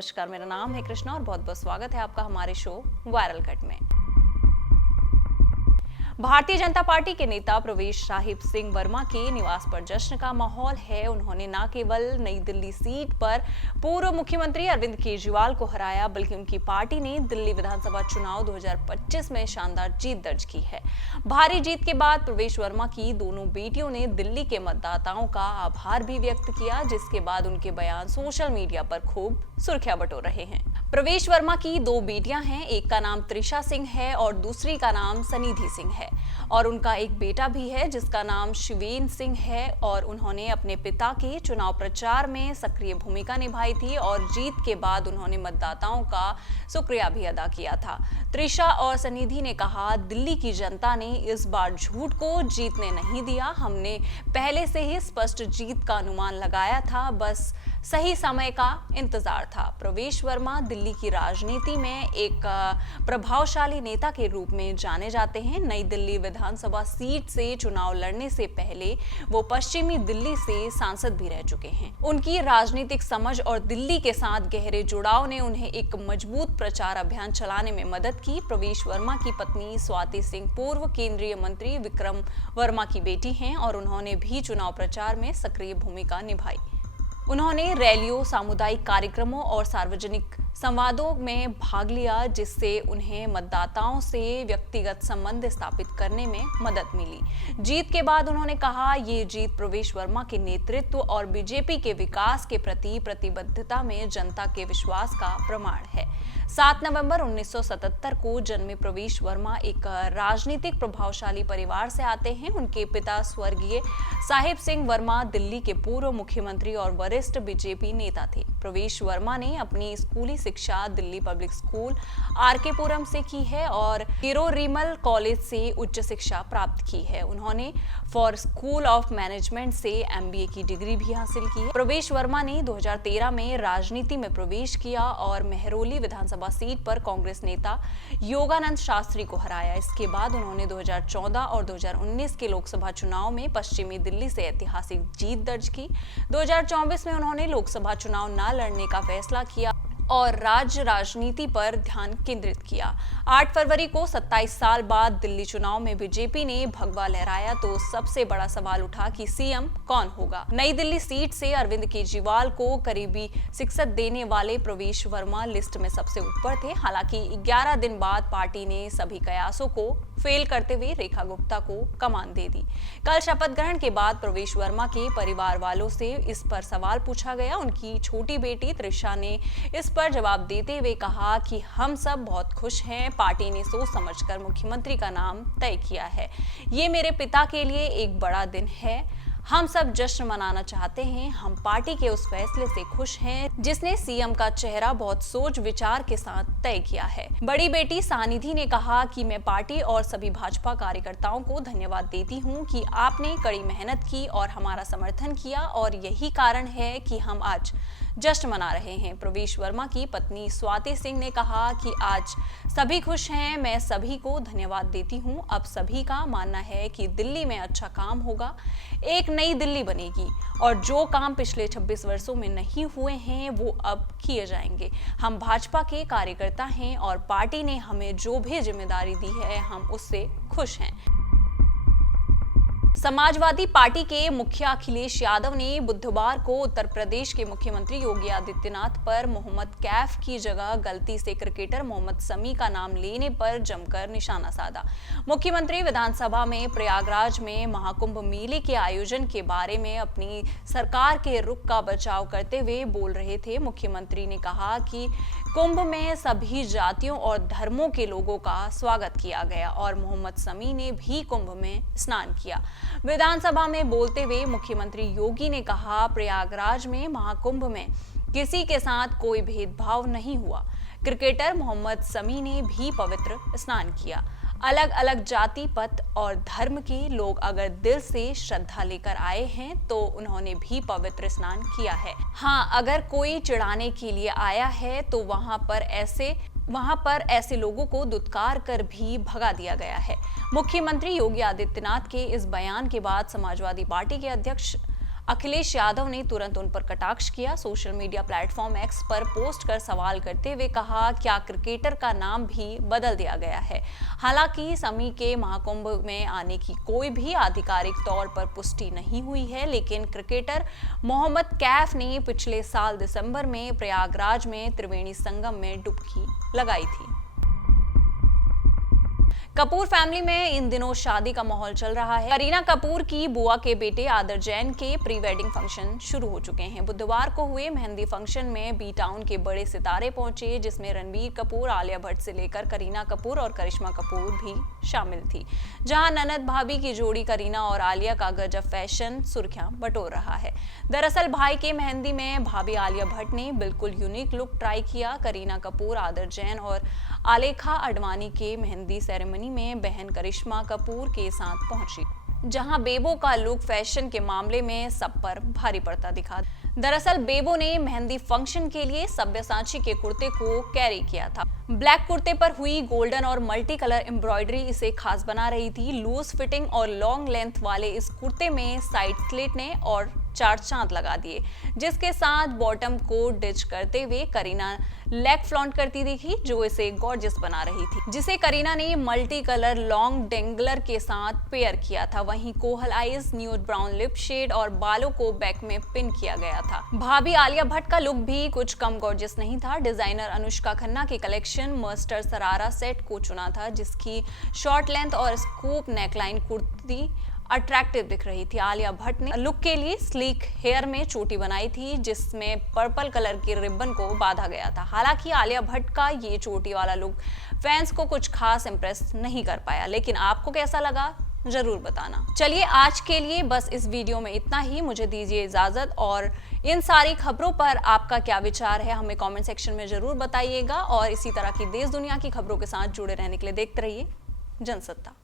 नमस्कार, मेरा नाम है कृष्णा और बहुत बहुत स्वागत है आपका हमारे शो वायरल कट में। भारतीय जनता पार्टी के नेता प्रवेश साहिब सिंह वर्मा के निवास पर जश्न का माहौल है। उन्होंने न केवल नई दिल्ली सीट पर पूर्व मुख्यमंत्री अरविंद केजरीवाल को हराया, बल्कि उनकी पार्टी ने दिल्ली विधानसभा चुनाव 2025 में शानदार जीत दर्ज की है। भारी जीत के बाद प्रवेश वर्मा की दोनों बेटियों ने दिल्ली के मतदाताओं का आभार भी व्यक्त किया, जिसके बाद उनके बयान सोशल मीडिया पर खूब सुर्खियां बटोर रहे हैं। प्रवेश वर्मा की दो बेटियां हैं, एक का नाम त्रिशा सिंह है और दूसरी का नाम सनिधि सिंह है, और उनका एक बेटा भी है जिसका नाम शिवेन सिंह है, और उन्होंने अपने पिता के चुनाव प्रचार में सक्रिय भूमिका निभाई थी और जीत के बाद उन्होंने मतदाताओं का शुक्रिया भी अदा किया था। त्रिशा और सनिधि ने कहा, दिल्ली की जनता ने इस बार झूठ को जीतने नहीं दिया। हमने पहले से ही स्पष्ट जीत का अनुमान लगाया था, बस सही समय का इंतजार था। प्रवेश वर्मा दिल्ली की राजनीति में एक प्रभावशाली नेता के रूप में जाने जाते हैं। नई दिल्ली विधानसभा सीट से चुनाव लड़ने से पहले वो पश्चिमी दिल्ली से सांसद भी रह चुके हैं। उनकी राजनीतिक समझ और दिल्ली के साथ गहरे जुड़ाव ने उन्हें एक मजबूत प्रचार अभियान चलाने में मदद की। प्रवेश वर्मा की पत्नी स्वाति सिंह पूर्व केंद्रीय मंत्री विक्रम वर्मा की बेटी हैं और उन्होंने भी चुनाव प्रचार में सक्रिय भूमिका निभाई। उन्होंने रैलियों, सामुदायिक कार्यक्रमों और सार्वजनिक संवादों में भाग लिया, जिससे उन्हें मतदाताओं से व्यक्तिगत संबंध स्थापित करने में मदद मिली। जीत के बाद उन्होंने कहा, ये जीत प्रवेश वर्मा के नेतृत्व और बीजेपी के विकास के प्रति प्रतिबद्धता में जनता के विश्वास का प्रमाण है। 7 नवंबर 1977 को जन्मे प्रवेश वर्मा एक राजनीतिक प्रभावशाली परिवार से आते हैं। उनके पिता स्वर्गीय साहिब सिंह वर्मा दिल्ली के पूर्व मुख्यमंत्री और वरिष्ठ बीजेपी नेता थे। प्रवेश वर्मा ने अपनी स्कूली शिक्षा दिल्ली पब्लिक स्कूल आरके पुरम से की है और किरोरीमल कॉलेज से उच्च शिक्षा प्राप्त की है। उन्होंने फॉर स्कूल ऑफ मैनेजमेंट से एमबीए की डिग्री भी हासिल की है। प्रवेश वर्मा ने 2013 में राजनीति में प्रवेश किया और मेहरौली विधानसभा सीट पर कांग्रेस नेता योगानंद शास्त्री को हराया। इसके बाद उन्होंने 2014 और 2019 के लोकसभा चुनाव में पश्चिमी दिल्ली से ऐतिहासिक जीत दर्ज की। 2024 में उन्होंने लोकसभा चुनाव न लड़ने का फैसला किया और राज्य राजनीति पर ध्यान केंद्रित किया। 8 फरवरी को 27 साल बाद दिल्ली चुनाव में बीजेपी ने भगवा लहराया तो सबसे बड़ा सवाल उठा कि सीएम कौन होगा। नई दिल्ली सीट से अरविंद केजरीवाल को करीबी शिक्षक देने वाले प्रवेश वर्मा लिस्ट में सबसे ऊपर थे। हालांकि 11 दिन बाद पार्टी ने सभी कयासों को फेल करते हुए रेखा गुप्ता को कमान दे दी। कल शपथ ग्रहण के बाद प्रवेश वर्मा के परिवार वालों से इस पर सवाल पूछा गया। उनकी छोटी बेटी त्रिशा ने इस पर जवाब देते हुए कहा कि हम सब बहुत खुश हैं। पार्टी ने सोच समझकर मुख्यमंत्री का नाम तय किया है। ये मेरे पिता के लिए एक बड़ा दिन है। हम सब जश्न मनाना चाहते हैं। हम पार्टी के उस फैसले से खुश हैं जिसने सीएम का चेहरा बहुत सोच विचार के साथ तय किया है। बड़ी बेटी सानिधि ने कहा कि मैं पार्टी और सभी भाजपा कार्यकर्ताओं को धन्यवाद देती हूं कि आपने कड़ी मेहनत की और हमारा समर्थन किया और यही कारण है कि हम आज जश्न मना रहे हैं। प्रवेश वर्मा की पत्नी स्वाति सिंह ने कहा कि आज सभी खुश हैं। मैं सभी को धन्यवाद देती हूं। अब सभी का मानना है कि दिल्ली में अच्छा काम होगा, एक नई दिल्ली बनेगी और जो काम पिछले 26 वर्षों में नहीं हुए हैं वो अब किए जाएंगे। हम भाजपा के कार्यकर्ता हैं और पार्टी ने हमें जो भी जिम्मेदारी दी है हम उससे खुश हैं। समाजवादी पार्टी के मुखिया अखिलेश यादव ने बुधवार को उत्तर प्रदेश के मुख्यमंत्री योगी आदित्यनाथ पर मोहम्मद कैफ की जगह गलती से क्रिकेटर मोहम्मद शमी का नाम लेने पर जमकर निशाना साधा। मुख्यमंत्री विधानसभा में प्रयागराज में महाकुंभ मेले के आयोजन के बारे में अपनी सरकार के रुख का बचाव करते हुए बोल रहे थे। मुख्यमंत्री ने कहा कि कुंभ में सभी जातियों और धर्मों के लोगों का स्वागत किया गया और मोहम्मद शमी ने भी कुंभ में स्नान किया। विधानसभा में बोलते हुए मुख्यमंत्री योगी ने कहा, प्रयागराज में महाकुंभ में किसी के साथ कोई भेदभाव नहीं हुआ। क्रिकेटर मोहम्मद शमी ने भी पवित्र स्नान किया। अलग अलग जाति, पत और धर्म के लोग अगर दिल से श्रद्धा लेकर आए हैं तो उन्होंने भी पवित्र स्नान किया है। हाँ, अगर कोई चिढ़ाने के लिए आया है तो वहां पर ऐसे लोगों को दुत्कार कर भी भगा दिया गया है। मुख्यमंत्री योगी आदित्यनाथ के इस बयान के बाद समाजवादी पार्टी के अध्यक्ष अखिलेश यादव ने तुरंत उन पर कटाक्ष किया। सोशल मीडिया प्लेटफॉर्म एक्स पर पोस्ट कर सवाल करते हुए कहा, क्या क्रिकेटर का नाम भी बदल दिया गया है? हालांकि समी के महाकुंभ में आने की कोई भी आधिकारिक तौर पर पुष्टि नहीं हुई है, लेकिन क्रिकेटर मोहम्मद कैफ ने पिछले साल दिसंबर में प्रयागराज में त्रिवेणी संगम में डुबकी लगाई थी। कपूर फैमिली में इन दिनों शादी का माहौल चल रहा है। करीना कपूर की बुआ के बेटे आदर जैन के प्री वेडिंग फंक्शन शुरू हो चुके हैं। बुधवार को हुए मेहंदी फंक्शन में बी टाउन के बड़े सितारे पहुंचे, जिसमें रणबीर कपूर, आलिया भट्ट से लेकर करीना कपूर और करिश्मा कपूर भी शामिल थी। जहां ननद भाभी की जोड़ी करीना और आलिया का गजब फैशन सुर्खियां बटोर रहा है। दरअसल भाई के मेहंदी में भाभी आलिया भट्ट ने बिल्कुल यूनिक लुक ट्राई किया। करीना कपूर, आदर जैन और आलेखा अडवाणी के मेहंदी सेरेमनी में बहन करिश्मा कपूर के साथ पहुंची, जहां बेबो का लुक फैशन के मामले में सब पर भारी पड़ता दिखा। दरअसल बेबो ने मेहंदी फंक्शन के लिए सब्यसाची के कुर्ते को कैरी किया था। ब्लैक कुर्ते पर हुई गोल्डन और मल्टी कलर एम्ब्रॉयडरी इसे खास बना रही थी। लूज फिटिंग और लॉन्ग लेंथ वाले इस कुर्ते में साइड स्लिट ने और 4 चांद लगा दिए, जिसके साथ बॉटम को डिच करते हुए करीना लेग फ्लॉन्ट करती दिखी, जो इसे गॉर्जियस बना रही थी, जिसे करीना ने मल्टी कलर लॉन्ग डेंगलर के साथ पेयर किया था। वहीं kohl eyes, nude brown lip shade और बालों को बैक में पिन किया गया था। भाभी आलिया भट्ट का लुक भी कुछ कम गॉर्जियस नहीं था। डिजाइनर अनुष्का खन्ना के कलेक्शन मस्टर्ड सरारा सेट को चुना था, जिसकी शॉर्ट लेंथ और स्कूप नेकलाइन कुर्ती अट्रैक्टिव दिख रही थी। आलिया भट्ट ने लुक के लिए स्लीक हेयर में चोटी बनाई थी, जिसमें पर्पल कलर के रिबन को बांधा गया था। हालांकि आलिया भट्ट का ये चोटी वाला लुक फैंस को कुछ खास इंप्रेस नहीं कर पाया, लेकिन आपको कैसा लगा जरूर बताना। चलिए आज के लिए बस इस वीडियो में इतना ही। मुझे दीजिए इजाजत, और इन सारी खबरों पर आपका क्या विचार है हमें कमेंट सेक्शन में जरूर बताइएगा। और इसी तरह की देश दुनिया की खबरों के साथ जुड़े रहने के लिए देखते रहिए जनसत्ता।